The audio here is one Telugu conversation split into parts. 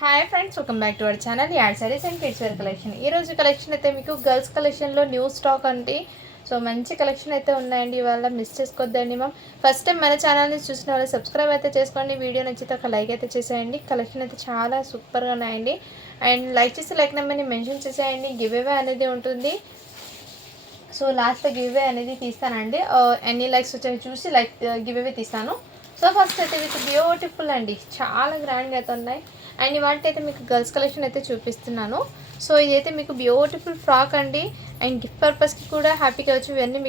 Hi friends, welcome back to our channel ad sarees and kids wear collection. ఈరోజు కలెక్షన్ అయితే మీకు గర్ల్స్ కలెక్షన్లో న్యూ స్టాక్ అండి. సో మంచి కలెక్షన్ అయితే ఉన్నాయండి. ఇవాళ మిస్ చేసుకోవద్దండి మ్యామ్. ఫస్ట్ టైం మన ఛానల్ని చూసిన వాళ్ళు సబ్స్క్రైబ్ అయితే చేసుకోండి. వీడియో నచ్చితే ఒక లైక్ అయితే చేసేయండి. కలెక్షన్ అయితే చాలా సూపర్గా ఉన్నాయండి. అండ్ లైక్ చేసి లైక్ నెంబర్ని మెన్షన్ చేసేయండి. గివ్ అవే అనేది ఉంటుంది. సో లాస్ట్లో గివ్ అవే అనేది తీస్తానండి. ఎన్ని లైక్స్ వచ్చాయో చూసి లైక్ గివ్ అవే తీస్తాను. సో ఫస్ట్ అయితే విత్ బ్యూటిఫుల్ అండి, చాలా గ్రాండ్గా అయితే ఉన్నాయి. అండ్ ఇవాళ అయితే మీకు గర్ల్స్ కలెక్షన్ అయితే చూపిస్తున్నాను. సో ఇదైతే మీకు బ్యూటిఫుల్ ఫ్రాక్ అండి. అండ్ గిఫ్ట్ పర్పస్కి కూడా హ్యాపీగా వచ్చి ఇవన్నీ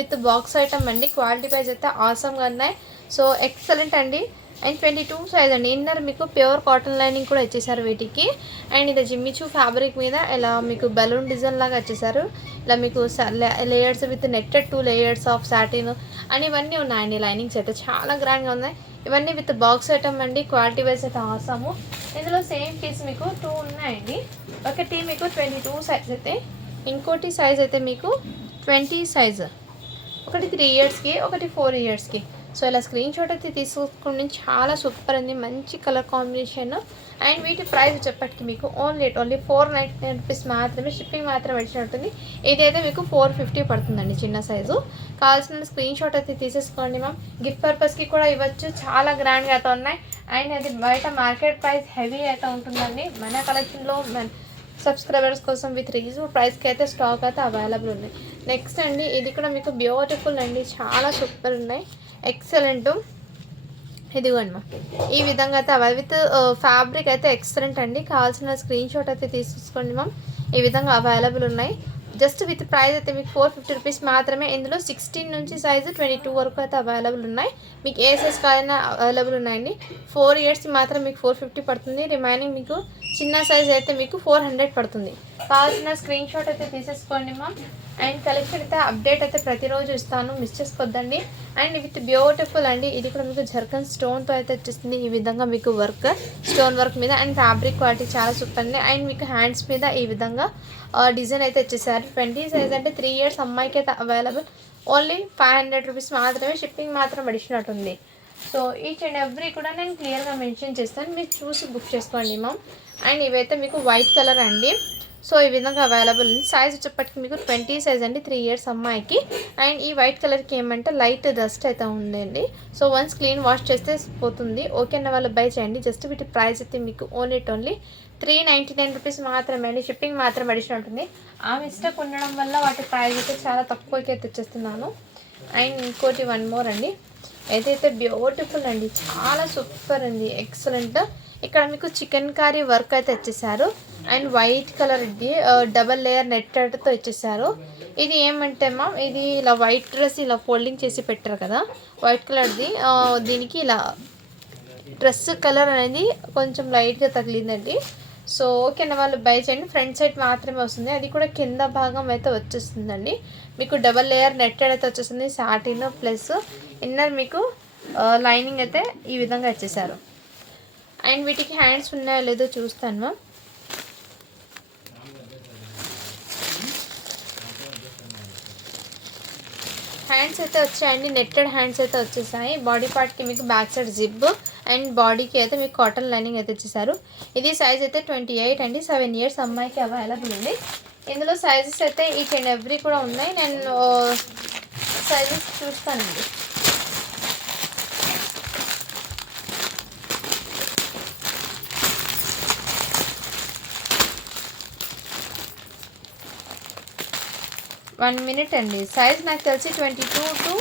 విత్ బాక్స్ ఐటమ్ అండి. క్వాలిటీ వైజ్ అయితే ఆసమ్గా ఉన్నాయి. సో ఎక్సలెంట్ అండి. అండ్ 22 సైజ్ అండి. ఇన్నర్ మీకు ప్యూర్ కాటన్ లైనింగ్ కూడా ఇచ్చేసారు వీటికి. అండ్ ఇది జిమ్మిచూ ఫ్యాబ్రిక్ మీద ఇలా మీకు బలూన్ డిజైన్ లాగా వచ్చేసారు. ఇలా మీకు layers with netted 2 layers of satin అని ఇవన్నీ ఉన్నాయండి. లైనింగ్స్ అయితే చాలా గ్రాండ్గా ఉన్నాయి. ఇవన్నీ విత్ బాక్స్ ఐటమ్ అండి. క్వాలిటీ వైజ్ అయితే ఆసాము. ఇందులో సేమ్ పీస్ మీకు 2 ఉన్నాయండి. ఒకటి మీకు 22 సైజ్ అయితే, ఇంకోటి సైజ్ అయితే మీకు 20 సైజ్. ఒకటి 3 ఇయర్స్కి, ఒకటి 4 ఇయర్స్కి. సో ఇలా స్క్రీన్ షాట్ అయితే తీసుకుని చాలా సూపర్ అండి. మంచి కలర్ కాంబినేషన్. అండ్ వీటి ప్రైస్ చెప్పటికి మీకు ఓన్లీ 499 రూపీస్ మాత్రమే. షిప్పింగ్ మాత్రం వచ్చినట్టుంది. ఇదైతే మీకు 450 పడుతుందండి చిన్న సైజు. కావాల్సిన స్క్రీన్ షాట్ అయితే తీసేసుకోండి మ్యామ్. గిఫ్ట్ పర్పస్కి కూడా ఇవ్వచ్చు. చాలా గ్రాండ్గా అయితే ఉన్నాయి. అండ్ అది బయట మార్కెట్ ప్రైస్ హెవీ అయితే ఉంటుందండి. మన కలెక్షన్లో సబ్స్క్రైబర్స్ కోసం విత్ రీజనబుల్ ప్రైస్కి అయితే స్టాక్ అయితే అవైలబుల్ ఉన్నాయి. నెక్స్ట్ అండి, ఇది కూడా మీకు బ్యూటిఫుల్ అండి. చాలా సూపర్ ఉన్నాయి, ఎక్సలెంట్. ఇదిగోండి మా ఈ విధంగా అయితే అవైలబుల్ విత్ ఫ్యాబ్రిక్ అయితే ఎక్సలెంట్ అండి. కావాల్సిన స్క్రీన్ షాట్ అయితే తీసుకోండి మ్యామ్. ఈ విధంగా అవైలబుల్ ఉన్నాయి. జస్ట్ విత్ ప్రైస్ అయితే మీకు 450 రూపీస్ మాత్రమే. ఇందులో 16 నుంచి సైజు 22 వరకు అయితే అవైలబుల్ ఉన్నాయి. మీకు ఏ సైజ్ కావాలన్నా అవైలబుల్ ఉన్నాయండి. 4 ఇయర్స్కి మాత్రం మీకు 450 పడుతుంది. రిమైనింగ్ మీకు చిన్న సైజ్ అయితే మీకు 400 పడుతుంది. కావాల్సిన స్క్రీన్ షాట్ అయితే తీసేసుకోండి మ్యామ్. అండ్ కలెక్షన్ అయితే అప్డేట్ అయితే ప్రతిరోజు ఇస్తాను, మిస్ చేసుకోవద్దండి. అండ్ విత్ బ్యూటిఫుల్ అండి. ఇది కూడా మీకు జర్కన్ స్టోన్తో అయితే వచ్చేస్తుంది. ఈ విధంగా మీకు వర్క్, స్టోన్ వర్క్ మీద. అండ్ ఫ్యాబ్రిక్ క్వాలిటీ చాలా సూపర్ అండి. అండ్ మీకు హ్యాండ్స్ మీద ఈ విధంగా డిజైన్ అయితే వచ్చేసారు. 20 సైజ్ అంటే 3 ఇయర్స్ అమ్మాయికి అయితే అవైలబుల్. ఓన్లీ 500 రూపీస్ మాత్రమే. షిప్పింగ్ మాత్రం అడిషనల్ ఉంది. సో ఈచ్ అండ్ ఎవ్రీ కూడా నేను క్లియర్గా మెన్షన్ చేస్తాను, మీరు చూసి బుక్ చేసుకోండి మ్యామ్. అండ్ ఇవైతే మీకు వైట్ కలర్ అండి. సో ఈ విధంగా అవైలబుల్ ఉంది. సైజ్ వచ్చేప్పటికి మీకు 20 సైజ్ అండి, 3 ఇయర్స్ అమ్మాయికి. అండ్ ఈ వైట్ కలర్కి ఏమంటే లైట్ డస్ట్ అయితే ఉందండి. సో వన్స్ క్లీన్ వాష్ చేస్తే పోతుంది. ఓకే అన్న వాళ్ళు బై చేయండి. జస్ట్ వీటి ప్రైస్ అయితే మీకు ఓన్లీ 399 రూపీస్ మాత్రమే అండి. షిప్పింగ్ మాత్రం అడిషనల్ ఉంటుంది. ఆ మిస్టేక్ ఉండడం వల్ల వాటి ప్రైస్ అయితే చాలా తక్కువకి అయితే తెచ్చేస్తున్నాను. అండ్ ఇంకోటి 1 మోర్ అండి. ఏదైతే బ్యూటిఫుల్ అండి, చాలా సూపర్ అండి, ఎక్సలెంట్. ఇక్కడ మీకు చికెన్ కర్రీ వర్క్ అయితే ఇచ్చేసారు. అండ్ వైట్ కలర్ ఇది డబల్ లేయర్ నెట్టెడ్తో ఇచ్చేసారు. ఇది ఏమంటే మా ఇది ఇలా వైట్ డ్రెస్ ఇలా ఫోల్డింగ్ చేసి పెట్టారు కదా, వైట్ కలర్ది. దీనికి ఇలా డ్రెస్ కలర్ అనేది కొంచెం లైట్గా తగిలిందండి. సో ఓకే అన్న వాళ్ళు బై చేయండి. ఫ్రంట్ సైడ్ మాత్రమే వస్తుంది. అది కూడా కింద భాగం అయితే వచ్చేస్తుందండి. మీకు డబల్ లేయర్ నెట్టెడ్ అయితే వచ్చేస్తుంది. సాటిన్ ప్లస్ ఇన్నర్ మీకు లైనింగ్ అయితే ఈ విధంగా ఇచ్చేసారు. అండ్ వీటికి హ్యాండ్స్ ఉన్నాయో లేదో చూస్తాను మ్యామ్. హ్యాండ్స్ అయితే వచ్చాయండి. నెట్టెడ్ హ్యాండ్స్ అయితే వచ్చేసాయి. బాడీ పార్ట్కి మీకు బ్యాక్ సైడ్ జిప్ అండ్ బాడీకి అయితే మీకు కాటన్ లైనింగ్ అయితే వచ్చేసారు. ఇది సైజ్ అయితే 28 అండి. 7 ఇయర్స్ అమ్మాయికి అవైలబుల్ ఉంది. ఇందులో సైజెస్ అయితే ఈచ్ అండ్ ఎవ్రీ కూడా ఉన్నాయి. నేను సైజెస్ చూస్తానండి. వన్ మినిట్ అండి. సైజ్ నాకు తెలిసి 22 to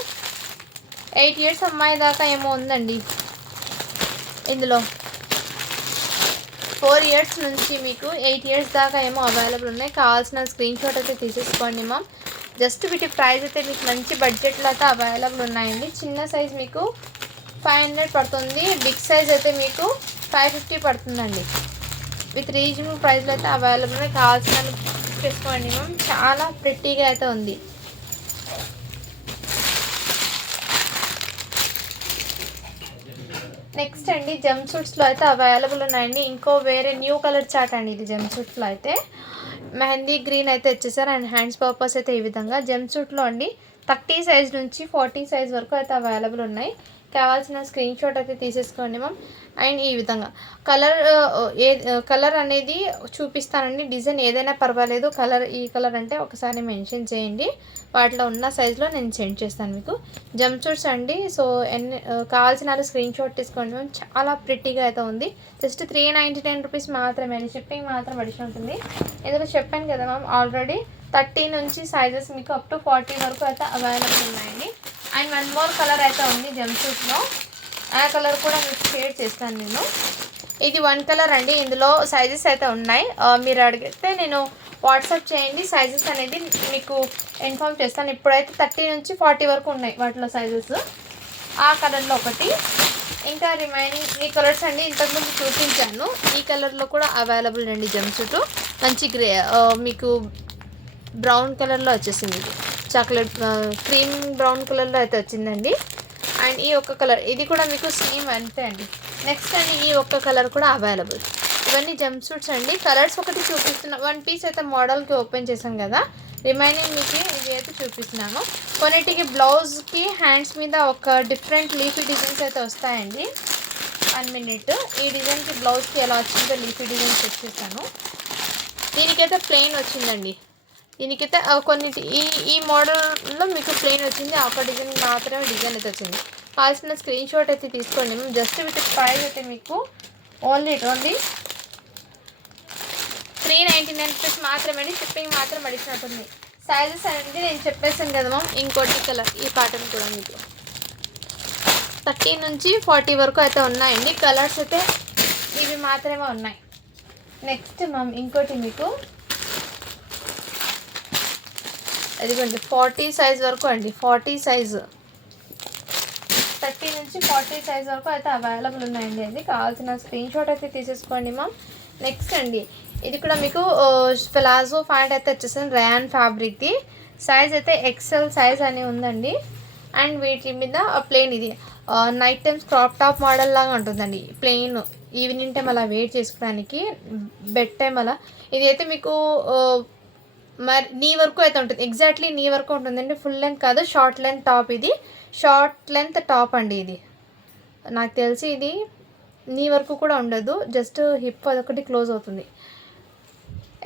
8 ఇయర్స్ అమ్మాయి దాకా ఏమో ఉందండి. ఇందులో 4 ఇయర్స్ నుంచి మీకు 8 ఇయర్స్ దాకా ఏమో అవైలబుల్ ఉన్నాయి. కావాల్సిన స్క్రీన్ షాట్ అయితే తీసేసుకోండి మ్యామ్. జస్ట్ వీటి ప్రైస్ అయితే మీకు మంచి బడ్జెట్లో అయితే అవైలబుల్ ఉన్నాయండి. చిన్న సైజ్ మీకు 500 పడుతుంది. బిగ్ సైజ్ అయితే మీకు 550 పడుతుందండి. విత్ రీజనబుల్ ప్రైస్లో అయితే అవైలబుల్ ఉన్నాయి. కావాల్సిన చేసుకోండి మ్యామ్. చాలా ప్రిట్టీగా అయితే ఉంది. నెక్స్ట్ అండి, జంప్ సూట్స్లో అయితే అవైలబుల్ ఉన్నాయండి. ఇంకో వేరే న్యూ కలర్ చాట్ అండి. ఇది జంప్ సూట్లో అయితే మెహందీ గ్రీన్ అయితే వచ్చేసారు. అండ్ హ్యాండ్స్ పర్పస్ అయితే ఈ విధంగా జంప్ సూట్లో అండి 30 సైజ్ నుంచి 40 సైజ్ వరకు అయితే అవైలబుల్ ఉన్నాయి. కావాల్సిన స్క్రీన్ షాట్ అయితే తీసేసుకోండి మ్యామ్. అండ్ ఈ విధంగా కలర్ అనేది చూపిస్తానండి. డిజైన్ ఏదైనా పర్వాలేదు, ఈ కలర్ అంటే ఒకసారి మెన్షన్ చేయండి. వాటిలో ఉన్న సైజులో నేను సెండ్ చేస్తాను మీకు. జంప్ సూట్స్ అండి. సో కావాల్సిన స్క్రీన్ షాట్ తీసుకోండి మ్యామ్. చాలా ప్రిట్టీగా అయితే ఉంది. జస్ట్ 399 రూపీస్ మాత్రమే అండి. షిప్పింగ్ మాత్రం అడిషన్ ఉంటుంది. ఇందులో చెప్పాను కదా మ్యామ్ ఆల్రెడీ 30 నుంచి సైజెస్ మీకు అప్ టు 40 వరకు అయితే అవైలబుల్ ఉన్నాయండి. అండ్ 1 మోర్ కలర్ అయితే ఉంది జంప్ సూట్లో. ఆ కలర్ కూడా మీకు షేర్ చేస్తాను నేను. ఇది 1 కలర్ అండి. ఇందులో సైజెస్ అయితే ఉన్నాయి. మీరు అడిగితే నేను వాట్సాప్ చేయండి, సైజెస్ అనేది మీకు ఇన్ఫామ్ చేస్తాను. ఇప్పుడైతే 30 నుంచి 40 వరకు ఉన్నాయి వాటిలో సైజెస్. ఆ కలర్లో ఒకటి, ఇంకా రిమైనింగ్ ఈ కలర్స్ అండి ఇంతకుముందు చూపించాను. ఈ కలర్లో కూడా అవైలబుల్ అండి జంప్ సూట్. మంచి మీకు బ్రౌన్ కలర్లో వచ్చేసింది. ఇది చాక్లెట్ క్రీమ్ బ్రౌన్ కలర్లో అయితే వచ్చిందండి. అండ్ ఈ ఒక్క కలర్ ఇది కూడా మీకు సేమ్ అంతే అండి. నెక్స్ట్ అండి ఈ ఒక్క కలర్ కూడా అవైలబుల్. ఇవన్నీ జంప్ సూట్స్ అండి. కలర్స్ ఒకటి చూపిస్తున్నా. 1 పీస్ అయితే మోడల్కి ఓపెన్ చేసాం కదా, రిమైనింగ్ మీకు ఇవి అయితే చూపిస్తున్నాను. కొన్నిటికి బ్లౌజ్కి హ్యాండ్స్ మీద ఒక డిఫరెంట్ లీఫీ డిజైన్స్ అయితే వస్తాయండి. 1 మినిట్. ఈ డిజైన్కి బ్లౌజ్కి ఎలా వచ్చిందో లీఫీ డిజైన్స్ వచ్చేసాను. దీనికైతే ప్లెయిన్ వచ్చిందండి. దీనికైతే కొన్నిటి ఈ మోడల్లో మీకు ప్లెయిన్ వచ్చింది. ఒక డిజైన్ మాత్రమే డిజైన్ అయితే వచ్చింది. కావాల్సిన స్క్రీన్ షాట్ అయితే తీసుకోండి. మేము జస్ట్ విత్ ప్రైస్ అయితే మీకు ఓన్లీ 399 రూపీస్ మాత్రమే. షిప్పింగ్ మాత్రం అడిగినట్టుంది. సైజెస్ అనేది నేను చెప్పేసాను కదా మ్యామ్. ఇంకోటి కలర్ ఈ ప్యాటర్న్ కూడా మీకు 30 నుంచి 40 వరకు అయితే ఉన్నాయండి. కలర్స్ అయితే ఇవి మాత్రమే ఉన్నాయి. నెక్స్ట్ మ్యామ్ ఇంకోటి మీకు అదిగోండి 40 సైజ్ వరకు అండి. 40 సైజు 30 నుంచి 40 సైజ్ వరకు అయితే అవైలబుల్ ఉన్నాయండి. అది కావాల్సిన స్క్రీన్ షాట్ అయితే తీసేసుకోండి మ్యామ్. నెక్స్ట్ అండి ఇది కూడా మీకు ప్లాజో ప్యాంట్ అయితే వచ్చేసింది. ర్యాన్ ఫ్యాబ్రిక్ది. సైజ్ అయితే ఎక్సెల్ సైజ్ అని ఉందండి. అండ్ వీటి మీద ప్లెయిన్ ఇది night times crop top model లాగా ఉంటుందండి. ప్లెయిన్ ఈవినింగ్ టైం అలా వెయిట్ చేసుకోవడానికి, బెడ్ టైం అలా. ఇది అయితే మీకు మరి నీ వరకు అయితే ఉంటుంది. ఎగ్జాక్ట్లీ నీ వరకు ఉంటుందండి. ఫుల్ లెంత్ కాదు, షార్ట్ లెంత్ టాప్. ఇది షార్ట్ లెంత్ టాప్ అండి. ఇది నాకు తెలిసి ఇది నీ వరకు కూడా ఉండదు, జస్ట్ హిప్ అదొకటి క్లోజ్ అవుతుంది.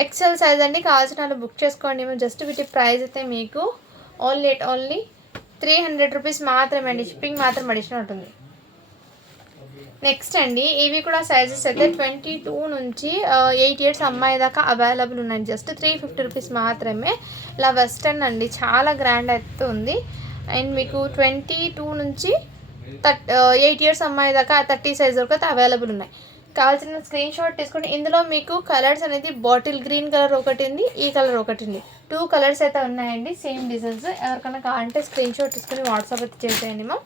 ఎక్సెల్ సైజ్ అండి. కావాల్సిన వాళ్ళు బుక్ చేసుకోండి. మేము జస్ట్ వీటి ప్రైస్ అయితే మీకు ఓన్లీ 300 రూపీస్ మాత్రమే అండి. షిప్పింగ్ మాత్రం అడిషన్ ఉంటుంది. నెక్స్ట్ అండి ఇవి కూడా సైజెస్ అయితే 22 నుంచి 8 ఇయర్స్ అమ్మాయి దాకా అవైలబుల్ ఉన్నాయి. జస్ట్ 350 రూపీస్ మాత్రమే. ఇలా వెస్టర్న్ అండి, చాలా గ్రాండ్ అయితే ఉంది. అండ్ మీకు 22 నుంచి 8 ఇయర్స్ అమ్మాయి దాకా 30 సైజ్ వరకు అయితే అవైలబుల్ ఉన్నాయి. కావాల్సిన స్క్రీన్ షాట్ తీసుకుని ఇందులో మీకు కలర్స్ అనేది బాటిల్ గ్రీన్ కలర్ ఒకటి ఉంది, ఈ కలర్ ఒకటి ఉంది. 2 కలర్స్ అయితే ఉన్నాయండి, సేమ్ డిజైన్స్. ఎవరికైనా కావాలంటే స్క్రీన్ షాట్ తీసుకుని వాట్సాప్ అయితే చేసేయండి మ్యామ్.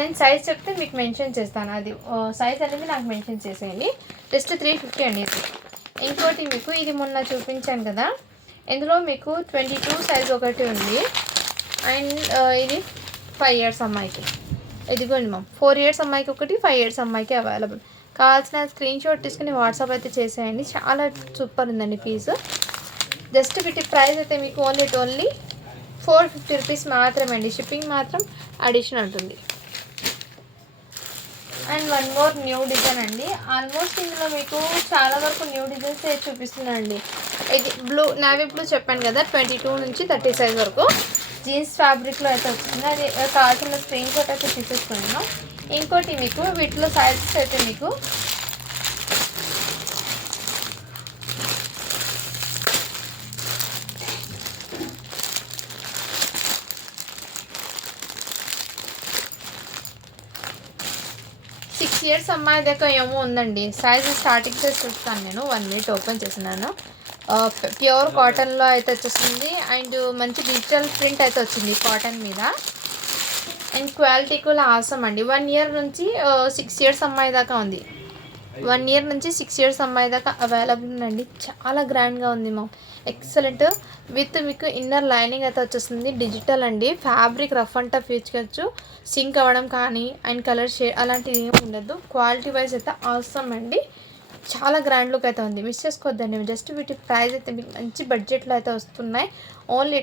నేను సైజ్ చెప్తే మీకు మెన్షన్ చేస్తాను. అది సైజ్ అనేది నాకు మెన్షన్ చేసేయండి. జస్ట్ 350 అండి ఇది. ఇంకోటి మీకు ఇది మొన్న చూపించాను కదా, ఇందులో మీకు 22 సైజ్ ఒకటి ఉంది. అండ్ ఇది 5 ఇయర్స్ అమ్మాయికి. ఇదిగోండి మ్యామ్, 4 ఇయర్స్ అమ్మాయికి ఒకటి, 5 ఇయర్స్ అమ్మాయికి అవైలబుల్. కావాల్సిన స్క్రీన్ షాట్ తీసుకుని వాట్సాప్ అయితే చేసేయండి. చాలా సూపర్ ఉందండి పీస్. జస్ట్ వీటి ప్రైస్ అయితే మీకు ఓన్లీ 450 రూపీస్ మాత్రమే అండి. షిప్పింగ్ మాత్రం అడిషన్ ఉంటుంది. అండ్ 1 మోర్ న్యూ డిజైన్ అండి. ఆల్మోస్ట్ ఇందులో మీకు చాలా వరకు న్యూ డిజైన్స్ చూపిస్తున్నానండి. ఇది బ్లూ, నావీ బ్లూ చెప్పాను కదా, 22 నుంచి 30 సైజ్ వరకు జీన్స్ ఫ్యాబ్రిక్లో అయితే వచ్చింది. అది కావాల్సిన స్క్రీన్ షాట్ అయితే తీసేసుకున్నాను. ఇంకోటి మీకు వీటిలో సైజెస్ అయితే మీకు ఇయర్స్ అమ్మాయి దగ్గర ఏమో ఉందండి. సైజ్ స్టార్టింగ్ సైజ్ చూస్తాను నేను. 1 మినిట్ ఓపెన్ చేసినాను. ప్యూర్ కాటన్లో అయితే వచ్చేసింది. అండ్ మంచి డిజిటల్ ప్రింట్ అయితే వచ్చింది కాటన్ మీద. అండ్ క్వాలిటీ కూడా ఆసమ్ అండి. 1 ఇయర్ నుంచి 6 ఇయర్స్ అమ్మాయి దాకా ఉంది. 1 ఇయర్ నుంచి 6 ఇయర్స్ అమ్మాయి దాకా అవైలబుల్ ఉందండి. చాలా గ్రాండ్గా ఉంది మా, ఎక్సలెంట్. విత్ మీకు ఇన్నర్ లైనింగ్ అయితే వచ్చేస్తుంది. డిజిటల్ అండి. Fabric rough and tough use సింక్ అవ్వడం కానీ అండ్ కలర్ షేడ్ అలాంటివి ఏమి ఉండదు. క్వాలిటీ వైజ్ అయితే ఆసమ్ అండి. చాలా గ్రాండ్ లుక్ అయితే ఉంది, మిస్ చేసుకోవద్దండి. జస్ట్ వీటి ప్రైస్ అయితే మీకు మంచి బడ్జెట్లో అయితే వస్తున్నాయి. ఓన్లీ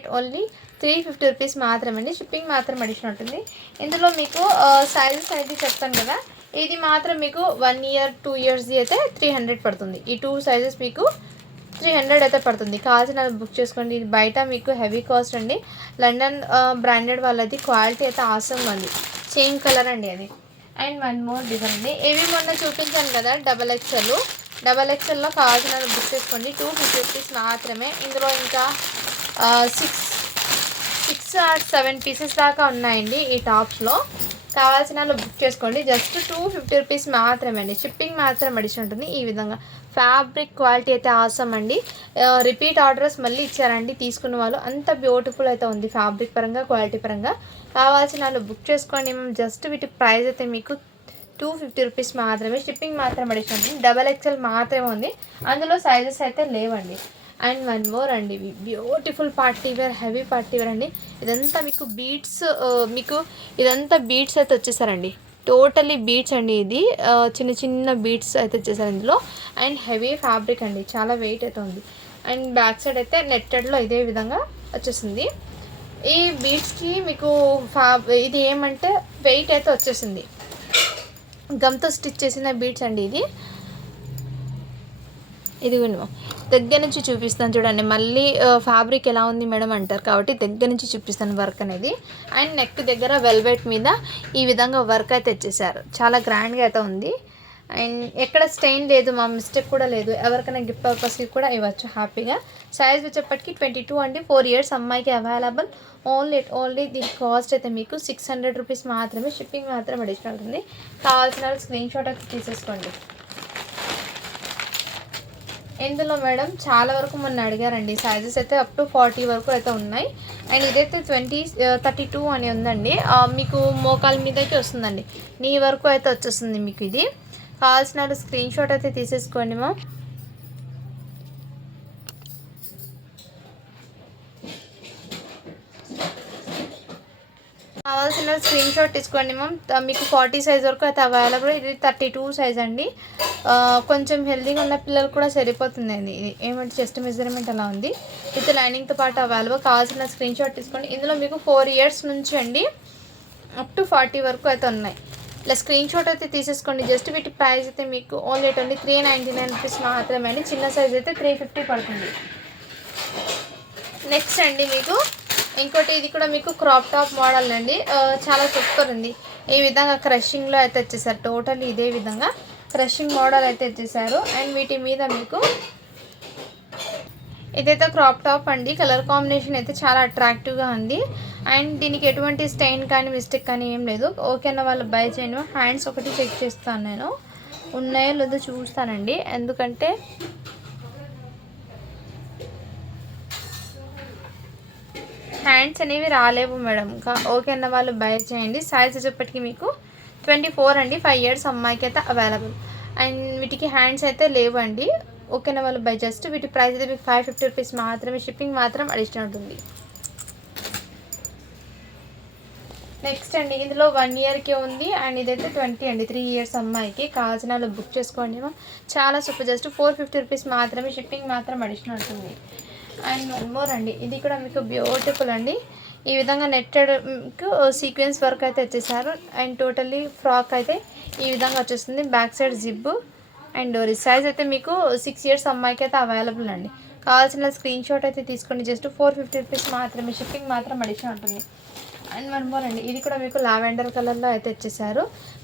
350 రూపీస్ మాత్రమే. షిప్పింగ్ మాత్రం అడిషనల్ ఉంటుంది. ఇందులో మీకు సైజెస్ అయితే చెప్తాను కదా, ఇది మాత్రం మీకు 1 ఇయర్ 2 ఇయర్స్ది అయితే 300 పడుతుంది. ఈ 2 సైజెస్ మీకు 300 అయితే పడుతుంది. కావాల్సిన బుక్ చేసుకోండి. ఇది బయట మీకు హెవీ కాస్ట్ అండి. లండన్ బ్రాండెడ్ వాళ్ళది, క్వాలిటీ అయితే ఆసంగా ఉంది. సేమ్ కలర్ అండి అది. అండ్ 1 మోర్ డిజైన్ అండి. ఇవి మొన్న చూపించాను కదా డబల్ ఎక్స్ఎల్లో కావాల్సిన బుక్ చేసుకోండి. 250 రూపీస్ మాత్రమే. ఇందులో ఇంకా 6 or 7 పీసెస్ దాకా ఉన్నాయండి ఈ టాప్స్లో. కావాల్సిన వాళ్ళు బుక్ చేసుకోండి. జస్ట్ 250 రూపీస్ మాత్రమే అండి. షిప్పింగ్ మాత్రం అడిషన్ ఉంటుంది. ఈ విధంగా ఫ్యాబ్రిక్ క్వాలిటీ అయితే ఆసమ్ అండి. రిపీట్ ఆర్డర్స్ మళ్ళీ ఇచ్చారండి తీసుకున్న వాళ్ళు. అంత బ్యూటిఫుల్ అయితే ఉంది ఫ్యాబ్రిక్ పరంగా, క్వాలిటీ పరంగా. కావాల్సిన వాళ్ళు బుక్ చేసుకోండి. మేము జస్ట్ వీటి ప్రైస్ అయితే మీకు 250 రూపీస్ మాత్రమే. షిప్పింగ్ మాత్రం అడిషన్ ఉంటుంది. డబల్ ఎక్స్ఎల్ మాత్రమే ఉంది, అందులో సైజెస్ అయితే లేవండి. అండ్ 1 మోర్ అండి, beautiful party wear, heavy party wear అండి. ఇదంతా మీకు బీడ్స్, ఇదంతా బీడ్స్ అయితే వచ్చేసారండి. టోటలీ బీడ్స్ అండి. ఇది చిన్న చిన్న బీడ్స్ అయితే వచ్చేసారు ఇందులో. అండ్ హెవీ ఫ్యాబ్రిక్ అండి, చాలా వెయిట్ అయితే ఉంది. అండ్ బ్యాక్ సైడ్ అయితే నెట్టెడ్లో ఇదే విధంగా వచ్చేసింది. ఈ బీడ్స్కి మీకు ఇది ఏమంటే వెయిట్ అయితే వచ్చేసింది. గమ్తో స్టిచ్ చేసిన బీడ్స్ అండి ఇది దగ్గర నుంచి చూపిస్తాను చూడండి. మళ్ళీ ఫ్యాబ్రిక్ ఎలా ఉంది మేడం అంటారు కాబట్టి దగ్గర నుంచి చూపిస్తాను వర్క్ అనేది. అండ్ నెక్ దగ్గర వెల్వెట్ మీద ఈ విధంగా వర్క్ అయితే తెచ్చేసారు. చాలా గ్రాండ్గా అయితే ఉంది. అండ్ ఎక్కడ స్టెయిన్ లేదు, మా మిస్టేక్ కూడా లేదు. ఎవరికైనా గిఫ్ట్ పర్పస్కి కూడా ఇవ్వచ్చు హ్యాపీగా. సైజ్ వచ్చేప్పటికి 22 అండి. 4 ఇయర్స్ అమ్మాయికి అవైలబుల్. ఓన్లీ దీని కాస్ట్ అయితే మీకు 600 రూపీస్ మాత్రమే. షిప్పింగ్ మాత్రం అడిషనల్ ఉంటుంది. కావాల్సిన స్క్రీన్ షాట్ అయితే తీసేసుకోండి. ఇందులో మేడం చాలా వరకు మొన్న అడిగారండి. సైజెస్ అయితే అప్ టు 40 వరకు అయితే ఉన్నాయి. అండ్ ఇదైతే 32 అని ఉందండి. మీకు మోకాల మీద అయితే వస్తుందండి, నీ వరకు అయితే వచ్చేస్తుంది మీకు. ఇది కావాల్సిన స్క్రీన్ షాట్ అయితే తీసేసుకోండి మా. కావాల్సిన స్క్రీన్ షాట్ తీసుకోండి మ్యామ్. మీకు 40 సైజ్ వరకు అయితే అవైలబుల్. ఇది 32 సైజ్ అండి. కొంచెం హెల్దీగా ఉన్న పిల్లలు కూడా సరిపోతుందండి. ఇది ఏమంటే చెస్ట్ మెజర్మెంట్ అలా ఉంది. విత్ లైనింగ్తో పాటు అవైలబుల్. కావాల్సిన స్క్రీన్ షాట్ తీసుకోండి. ఇందులో మీకు 4 ఇయర్స్ నుంచి అండి అప్ టు 40 వరకు అయితే ఉన్నాయి. ఇలా స్క్రీన్ షాట్ అయితే తీసేసుకోండి. జస్ట్ వీటి ప్రైస్ అయితే మీకు ఓన్లీ 399 రూపీస్ మాత్రమే అండి. చిన్న సైజ్ అయితే 350 పడుతుంది. నెక్స్ట్ అండి మీకు ఇంకోటి, ఇది కూడా మీకు క్రాప్ టాప్ మోడల్ అండి. చాలా సూపర్ ఉంది. ఈ విధంగా క్రషింగ్లో అయితే వచ్చేసారు. టోటల్ ఇదే విధంగా క్రషింగ్ మోడల్ అయితే వచ్చేసారు. అండ్ వీటి మీద మీకు ఇదైతే క్రాప్ టాప్ అండి. కలర్ కాంబినేషన్ అయితే చాలా అట్రాక్టివ్గా ఉంది. అండ్ దీనికి ఎటువంటి స్టెయిన్ కానీ మిస్టేక్ కానీ ఏం లేదు. ఓకేనా వాళ్ళు బై చేయను. హ్యాండ్స్ ఒకటి చెక్ చేస్తాను, నేను ఉన్నాయో లేదో చూస్తానండి. ఎందుకంటే హ్యాండ్స్ అనేవి రాలేవు మేడం. ఓకేనా వాళ్ళు బై చేయండి. సైజ్ వచ్చేప్పటికి మీకు 24 అండి. 5 ఇయర్స్ అమ్మాయికి అయితే అవైలబుల్. అండ్ వీటికి హ్యాండ్స్ అయితే లేవండి. ఓకేనా వాళ్ళు బై. జస్ట్ వీటి ప్రైస్ అయితే మీకు 550 రూపీస్ మాత్రమే. షిప్పింగ్ మాత్రం అడిషనల్ ఉంటుంది. నెక్స్ట్ అండి ఇందులో 1 ఇయర్కే ఉంది. అండ్ ఇదైతే 20 అండి. 3 ఇయర్స్ అమ్మాయికి. కావాల్సిన వాళ్ళు బుక్ చేసుకోండి. చాలా సూపర్. జస్ట్ 450 రూపీస్ మాత్రమే. షిప్పింగ్ మాత్రం అడిషనల్ ఉంటుంది. అండ్ 1 మోర్ అండి. ఇది కూడా మీకు బ్యూటిఫుల్ అండి. ఈ విధంగా నెట్టెడ్ సీక్వెన్స్ వర్క్ అయితే వచ్చేసారు. అండ్ టోటల్లీ ఫ్రాక్ అయితే ఈ విధంగా వచ్చేస్తుంది. బ్యాక్ సైడ్ జిప్ అండ్ డోరీ. సైజ్ అయితే మీకు 6 ఇయర్స్ అమ్మాయికి అయితే అవైలబుల్ అండి. కావాల్సిన స్క్రీన్ షాట్ అయితే తీసుకోండి. జస్ట్ 450 రూపీస్ మాత్రమే. షిప్పింగ్ మాత్రం అడిషనల్ ఉంటుంది. అండ్ 1 మోర్ అండి. ఇది కూడా మీకు లావెండర్ కలర్లో అయితే వచ్చేసారు.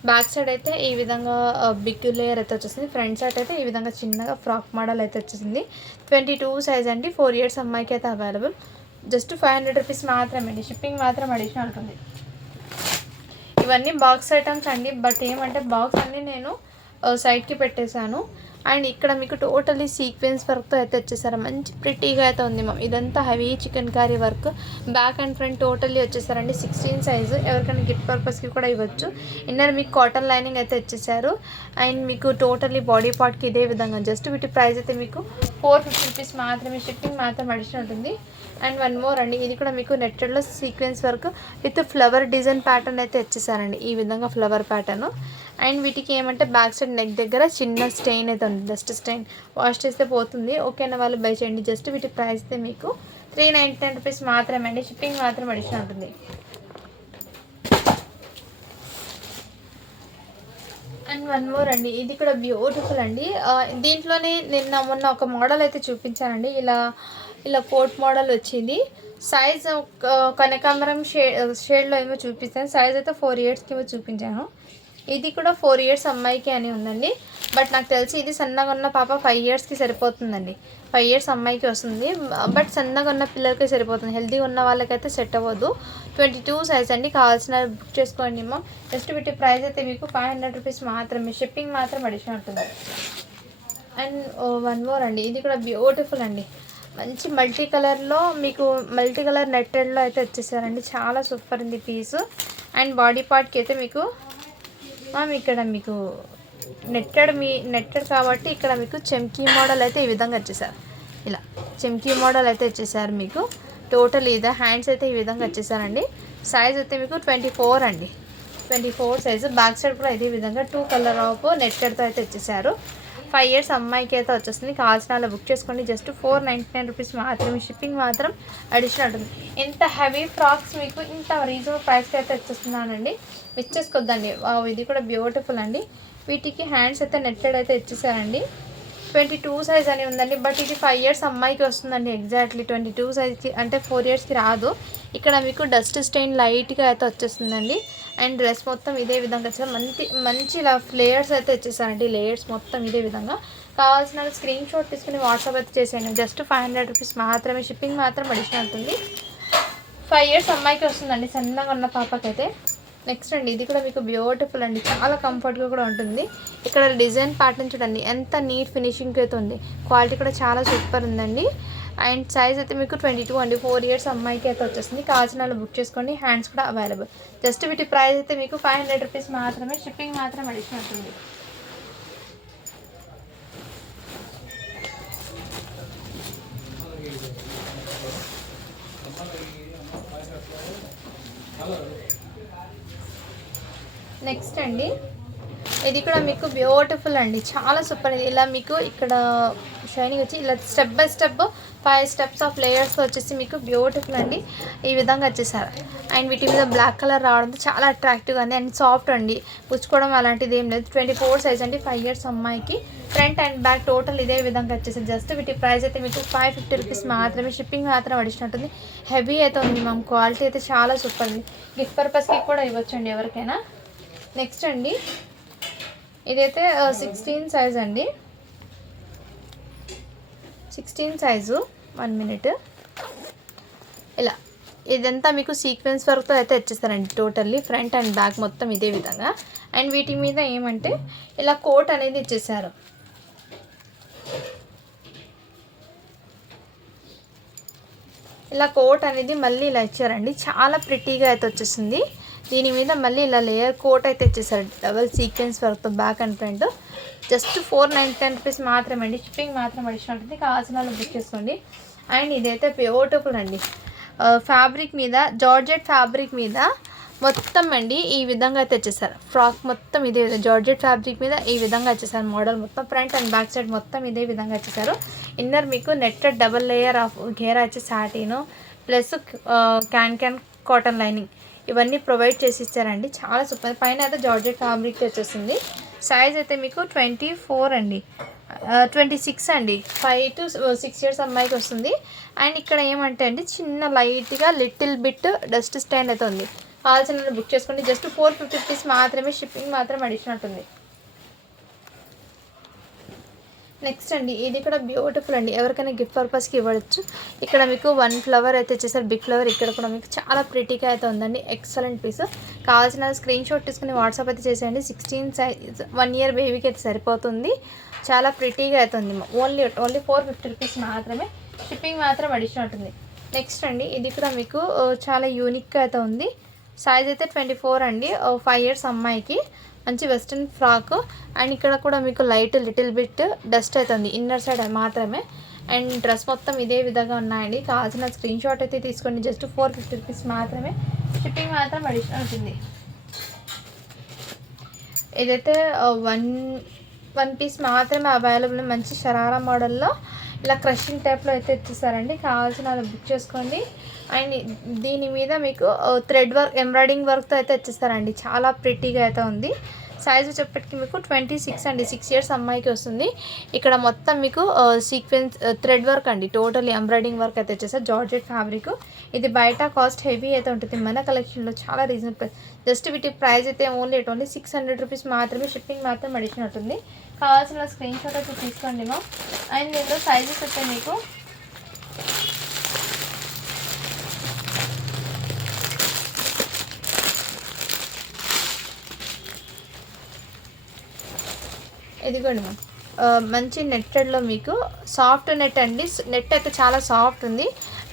బ్యాక్ సైడ్ అయితే ఈ విధంగా బిగ్ లేయర్ అయితే వచ్చేసింది. ఫ్రంట్ సైడ్ అయితే ఈ విధంగా చిన్నగా ఫ్రాక్ మోడల్ అయితే వచ్చేసింది. 22 సైజ్ అండి. 4 ఇయర్స్ అమ్మాయికి అయితే అవైలబుల్. జస్ట్ 500 రూపీస్ మాత్రమే అండి. షిప్పింగ్ మాత్రం అడిషనల్ ఉంటుంది. ఇవన్నీ బాక్స్ ఐటమ్స్ అండి. బట్ ఏమంటే బాక్స్ అన్నీ నేను సైడ్కి పెట్టేశాను. అండ్ ఇక్కడ మీకు టోటలీ సీక్వెన్స్ వర్క్తో అయితే వచ్చేసారు. మంచి ప్రిటీగా అయితే ఉంది మ్యామ్. ఇదంతా heavy chikankari work. Back and front totally వచ్చేసారండి. 16 సైజు. ఎవరికైనా గిఫ్ట్ పర్పస్కి కూడా ఇవ్వచ్చు. ఇన్నర్ మీకు కాటన్ లైనింగ్ అయితే వచ్చేసారు. అండ్ మీకు టోటల్లీ బాడీ పార్ట్కి ఇదే విధంగా. జస్ట్ వీటి ప్రైస్ అయితే మీకు 450 రూపీస్ మాత్రమే. షిప్పింగ్ మాత్రం అడిషనల్ ఉంటుంది. అండ్ 1 మోర్ అండి. ఇది కూడా మీకు నెట్టెడ్లో sequence work with flower design pattern అయితే వచ్చేసారండి. ఈ విధంగా ఫ్లవర్ ప్యాటర్న్. అండ్ వీటికి ఏమంటే బ్యాక్ సైడ్ నెక్ దగ్గర చిన్న స్టెయిన్ అయితే ఉంది, డస్ట్ స్టెయిన్. వాష్ చేస్తే పోతుంది. ఓకేనా వాళ్ళు బై చేయండి. జస్ట్ వీటి ప్రైస్ అయితే మీకు 399 రూపీస్ మాత్రమే అండి. షిప్పింగ్ మాత్రం అడిషనల్ ఉంటుంది. అండ్ వన్ మోర్ అండి, ఇది కూడా బ్యూటిఫుల్ అండి. దీంట్లోనే నిన్న మొన్న ఒక మోడల్ అయితే చూపించానండి. ఇలా ఇలా కోట్ మోడల్ వచ్చింది. సైజ్ కనకాంబరం షేడ్లో ఏమో చూపిస్తాను. సైజ్ అయితే 4 ఇయర్స్కి ఏమో చూపించాను. ఇది కూడా 4 ఇయర్స్ అమ్మాయికి అని ఉందండి. బట్ నాకు తెలిసి ఇది సన్నగా ఉన్న పాప 5 ఇయర్స్కి సరిపోతుందండి. 5 ఇయర్స్ అమ్మాయికి వస్తుంది. బట్ సన్నగా ఉన్న పిల్లలకి సరిపోతుంది. హెల్తీగా ఉన్న వాళ్ళకైతే సెట్ అవ్వదు. 22 సైజ్ అండి. కావాల్సిన బుక్ చేసుకోండి అమ్మ. జస్ట్ వీటి ప్రైస్ అయితే మీకు 500 రూపీస్ మాత్రమే. షిప్పింగ్ మాత్రం అడిషనల్ ఉంటుంది. అండ్ వన్ మోర్ అండి, ఇది కూడా బ్యూటిఫుల్ అండి. మంచి మల్టీ కలర్లో మీకు మల్టీ కలర్ నెట్టెడ్లో అయితే వచ్చేసారండి. చాలా సూపర్ ఉంది పీసు. అండ్ బాడీ పార్ట్కి అయితే మీకు ఇక్కడ మీకు నెట్టెడ్ కాబట్టి ఇక్కడ మీకు చెమ్కీ మోడల్ అయితే ఈ విధంగా వచ్చేసారు. ఇలా చెమ్కీ మోడల్ అయితే వచ్చేసారు మీకు. టోటల్ ఇదే హ్యాండ్స్ అయితే ఈ విధంగా వచ్చేసారండి. సైజ్ అయితే మీకు 24 అండి. 24 సైజు. బ్యాక్ సైడ్ కూడా ఇదే విధంగా 2 కలర్ ఆఫ్ నెట్టెడ్తో అయితే వచ్చేసారు. 5 ఇయర్స్ అమ్మాయికి అయితే వచ్చేస్తుంది. కావాల్సిన వాళ్ళు బుక్ చేసుకోండి. జస్ట్ 499 రూపీస్ మాత్రమే. షిప్పింగ్ మాత్రం అడిషనల్ ఉంటుంది. ఇంత హెవీ ఫ్రాక్స్ మీకు ఇంత రీజనబుల్ ప్రైస్కి అయితే వచ్చేస్తున్నానండి. మిస్ చేసుకోవద్దండి. ఇది కూడా బ్యూటిఫుల్ అండి. వీటికి హ్యాండ్స్ అయితే నెట్టెడ్ అయితే ఇచ్చేసారండి. 22 సైజ్ అని ఉందండి. బట్ ఇది 5 ఇయర్స్ అమ్మాయికి వస్తుందండి. ఎగ్జాక్ట్లీ 22 సైజ్కి అంటే 4 ఇయర్స్కి రాదు. ఇక్కడ మీకు డస్ట్ స్టెయిన్ లైట్గా అయితే వచ్చేస్తుందండి. అండ్ డ్రెస్ మొత్తం ఇదే విధంగా వచ్చేసి మంచి ఇలా ఫ్లేయర్స్ అయితే వచ్చేసారండి. లేయర్స్ మొత్తం ఇదే విధంగా. కావాల్సిన స్క్రీన్ షాట్ తీసుకుని వాట్సాప్ అయితే చేసేయండి. జస్ట్ 500 రూపీస్ మాత్రమే. షిప్పింగ్ మాత్రం అడిషనల్ ఉంటుంది. 5 ఇయర్స్ అమ్మాయికి వస్తుందండి, సన్నగా ఉన్న పాపకైతే. నెక్స్ట్ అండి, ఇది కూడా మీకు బ్యూటిఫుల్ అండి. చాలా కంఫర్ట్గా కూడా ఉంటుంది. ఇక్కడ డిజైన్ ప్యాటర్న్ చూడండి ఎంత నీట్ ఫినిషింగ్ అయితే ఉంది. క్వాలిటీ కూడా చాలా సూపర్ ఉందండి. అండ్ సైజ్ అయితే మీకు 22 అండి. 4 ఇయర్స్ అమ్మాయికి అయితే వచ్చేస్తుంది. కావాల్సిన వాళ్ళు బుక్ చేసుకోండి. హ్యాండ్స్ కూడా అవైలబుల్. జస్ట్ వీటి ప్రైస్ అయితే మీకు 500 రూపీస్ మాత్రమే. షిప్పింగ్ మాత్రం అడిషనల్ ఉంటుంది. నెక్స్ట్ అండి, ఇది కూడా మీకు బ్యూటిఫుల్ అండి. చాలా సూపర్. ఇలా మీకు ఇక్కడ షైనింగ్ వచ్చి ఇలా step by step 5 steps of లేయర్స్తో వచ్చేసి మీకు బ్యూటిఫుల్ అండి ఈ విధంగా వచ్చేసారు. అండ్ వీటి మీద బ్లాక్ కలర్ రావడంతో చాలా అట్రాక్టివ్గా ఉంది. అండ్ సాఫ్ట్ అండి, పుచ్చుకోవడం అలాంటిది ఏం లేదు. 24 సైజ్ అండి. 5 ఇయర్స్ అమ్మాయికి. ఫ్రంట్ అండ్ బ్యాక్ టోటల్ ఇదే విధంగా వచ్చేసారు. జస్ట్ వీటి ప్రైస్ అయితే మీకు 550 రూపీస్ మాత్రమే. షిప్పింగ్ మాత్రం అడిషనల్ ఉంటుంది. హెవీ అయితే ఉంది మ్యామ్. క్వాలిటీ అయితే చాలా సూపర్ ఉంది. గిఫ్ట్ పర్పస్కి కూడా ఇవ్వచ్చండి ఎవరికైనా. నెక్స్ట్ అండి, ఇదైతే 16 సైజ్ అండి. 16 సైజు. 1 మినిట్. ఇలా ఇదంతా మీకు సీక్వెన్స్ వర్క్తో అయితే వచ్చేస్తారండి. టోటల్లీ ఫ్రంట్ అండ్ బ్యాక్ మొత్తం ఇదే విధంగా. అండ్ వీటి మీద ఏమంటే ఇలా కోట్ అనేది ఇచ్చేసారు. ఇలా కోట్ అనేది మళ్ళీ ఇలా ఇచ్చారండి. చాలా ప్రిటీగా అయితే వచ్చేసింది. దీని మీద మళ్ళీ ఇలా లేయర్ కోట్ అయితే ఇచ్చేసారు. డబల్ సీక్వెన్స్ వర్క్తో back and front. Just 499 rupees మాత్రమే అండి. షిప్పింగ్ మాత్రం అడిషనల్ ఉంటుంది. కావాల్సిన వాళ్ళు బుక్ చేసుకోండి. అండ్ ఇదైతే బ్యూటిఫుల్ అండి. ఫ్యాబ్రిక్ మీద జార్జెట్ ఫ్యాబ్రిక్ మీద మొత్తం అండి ఈ విధంగా అయితే వచ్చేసారు. ఫ్రాక్ మొత్తం ఇదే విధంగా జార్జెట్ ఫ్యాబ్రిక్ మీద ఈ విధంగా వచ్చేసారు. మోడల్ మొత్తం ఫ్రంట్ అండ్ బ్యాక్ సైడ్ మొత్తం ఇదే విధంగా వచ్చేసారు. ఇన్నర్ మీకు నెట్టెడ్ డబల్ లేయర్ ఆఫ్ గేరా వచ్చి satin plus can cotton lining ఇవన్నీ ప్రొవైడ్ చేసి ఇచ్చారండి. చాలా సూపర్. పైన అయితే జార్జెట్ ఫ్యాబ్రిక్ వచ్చేసింది. సైజ్ అయితే మీకు 24 అండి. 26 అండి. 5 to 6 ఇయర్స్ అమ్మాయికి వస్తుంది. అండ్ ఇక్కడ ఏమంటే అండి చిన్న లైట్గా లిటిల్ బిట్ డస్ట్ స్టైన్ అయితే ఉంది. కావాల్సిన బుక్ చేసుకోండి. జస్ట్ 450 రూపీస్ మాత్రమే. షిప్పింగ్ మాత్రం అడిషనల్ ఉంటుంది. నెక్స్ట్ అండి, ఇది కూడా బ్యూటిఫుల్ అండి. ఎవరికైనా గిఫ్ట్ పర్పస్కి ఇవ్వచ్చు. ఇక్కడ మీకు 1 ఫ్లవర్ అయితే వచ్చేసారు. Big flower. ఇక్కడ కూడా మీకు చాలా ప్రిటీగా అయితే ఉందండి. Excellent piece. కావాల్సిన స్క్రీన్ షాట్ తీసుకుని వాట్సాప్ అయితే చేసేయండి. 16 సైజ్ 1 ఇయర్ బేబీకి అయితే సరిపోతుంది. చాలా ప్రిటీగా అయితే ఉంది. ఓన్లీ 450 రూపీస్ మాత్రమే. షిప్పింగ్ మాత్రం అడిషనల్ ఉంటుంది. నెక్స్ట్ అండి, ఇది కూడా మీకు చాలా యూనిక్గా అయితే ఉంది. సైజ్ అయితే 24 అండి. 5 ఇయర్స్ అమ్మాయికి. మంచి వెస్ట్రన్ ఫ్రాక్. అండ్ ఇక్కడ కూడా మీకు లైట్ లిటిల్ బిట్ డస్ట్ అవుతుంది ఇన్నర్ సైడ్ మాత్రమే. అండ్ డ్రెస్ మొత్తం ఇదే విధంగా ఉన్నాయండి. కావాల్సిన స్క్రీన్ షాట్ అయితే తీసుకోండి. జస్ట్ 450 రూపీస్ మాత్రమే. షిప్పింగ్ మాత్రం అడిషనల్ ఉంటుంది. ఇదైతే వన్ పీస్ మాత్రమే అవైలబుల్. మంచి షరారా మోడల్లో ఇలా క్రషింగ్ టైప్లో అయితే ఇచ్చేసారండి. కావాల్సిన అది బుక్ చేసుకోండి. అండ్ దీని మీద మీకు థ్రెడ్ వర్క్ ఎంబ్రాయిడింగ్ వర్క్తో అయితే ఇచ్చేస్తారండి. చాలా ప్రిటీగా అయితే ఉంది. సైజు చెప్పటికి మీకు 26 అండి. 6 ఇయర్స్ అమ్మాయికి వస్తుంది. ఇక్కడ మొత్తం మీకు సీక్వెన్స్ థ్రెడ్ వర్క్ అండి. టోటల్ ఎంబ్రాయిడింగ్ వర్క్ అయితే వచ్చేసారు. Georgette fabric. ఇది బయట కాస్ట్ హెవీ అయితే ఉంటుంది. మన కలెక్షన్లో చాలా రీజనబుల్. జస్ట్ వీటి ప్రైస్ అయితే ఓన్లీ 600 రూపీస్ మాత్రమే. షిప్పింగ్ మాత్రం అడిషన్ ఉంటుంది. కావాల్సిన స్క్రీన్ షాట్ అయితే తీసుకోండి మా. అండ్ దీంట్లో సైజెస్ అయితే మీకు ఇదిగోండి మ్యామ్. మంచి నెట్టెడ్లో మీకు సాఫ్ట్ నెట్ అండి. నెట్ అయితే చాలా సాఫ్ట్ ఉంది.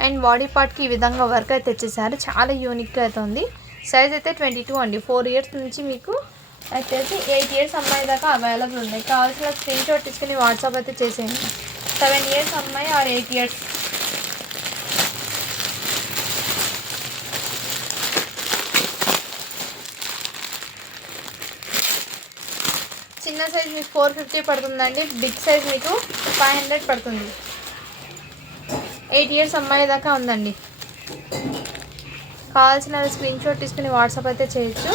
అండ్ బాడీ పార్ట్కి ఈ విధంగా వర్క్ అయితే తెచ్చేసారు. చాలా యూనిక్గా అయితే ఉంది. సైజ్ అయితే 22 అండి. 4 ఇయర్స్ నుంచి మీకు వచ్చేసి 8 ఇయర్స్ అమ్మాయి దాకా అవైలబుల్ ఉన్నాయి. కావాల్సిన స్క్రీన్ షాట్ తీసుకుని వాట్సాప్ అయితే చేసేయండి. 7 ఇయర్స్ అమ్మాయి ఆర్ 8 ఇయర్స్. చిన్న సైజ్ మీకు 450 పడుతుందండి. బిగ్ సైజ్ మీకు 500 పడుతుంది. 8 ఇయర్స్ అమ్మాయి దాకా ఉందండి. కావాల్సిన స్క్రీన్ షాట్ తీసుకుని వాట్సాప్ అయితే చేయొచ్చు.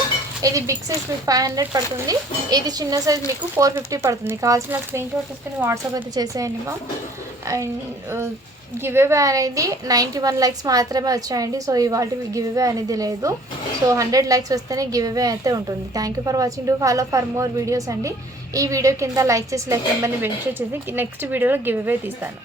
ఇది బిగ్ సైజ్ మీకు 500 పడుతుంది. ఇది చిన్న సైజ్ మీకు 450 పడుతుంది. కావాల్సిన స్క్రీన్ షాట్ తీసుకుని వాట్సాప్ అయితే చేసేయండి మా. అండ్ గివ్ అవే అనేది 91 లైక్స్ మాత్రమే వచ్చాయండి. సో ఇవాళ గివ్ అవే అనేది లేదు. సో 100 లైక్స్ వస్తేనే గివ్ అవే అయితే ఉంటుంది. Thank you for watching. Do follow for more videos అండి. ఈ వీడియో కింద లైక్ చేసి లైక్ నెంబర్ని వెరిఫై చేసి నెక్స్ట్ వీడియోలో గివ్ అవే తీస్తాను.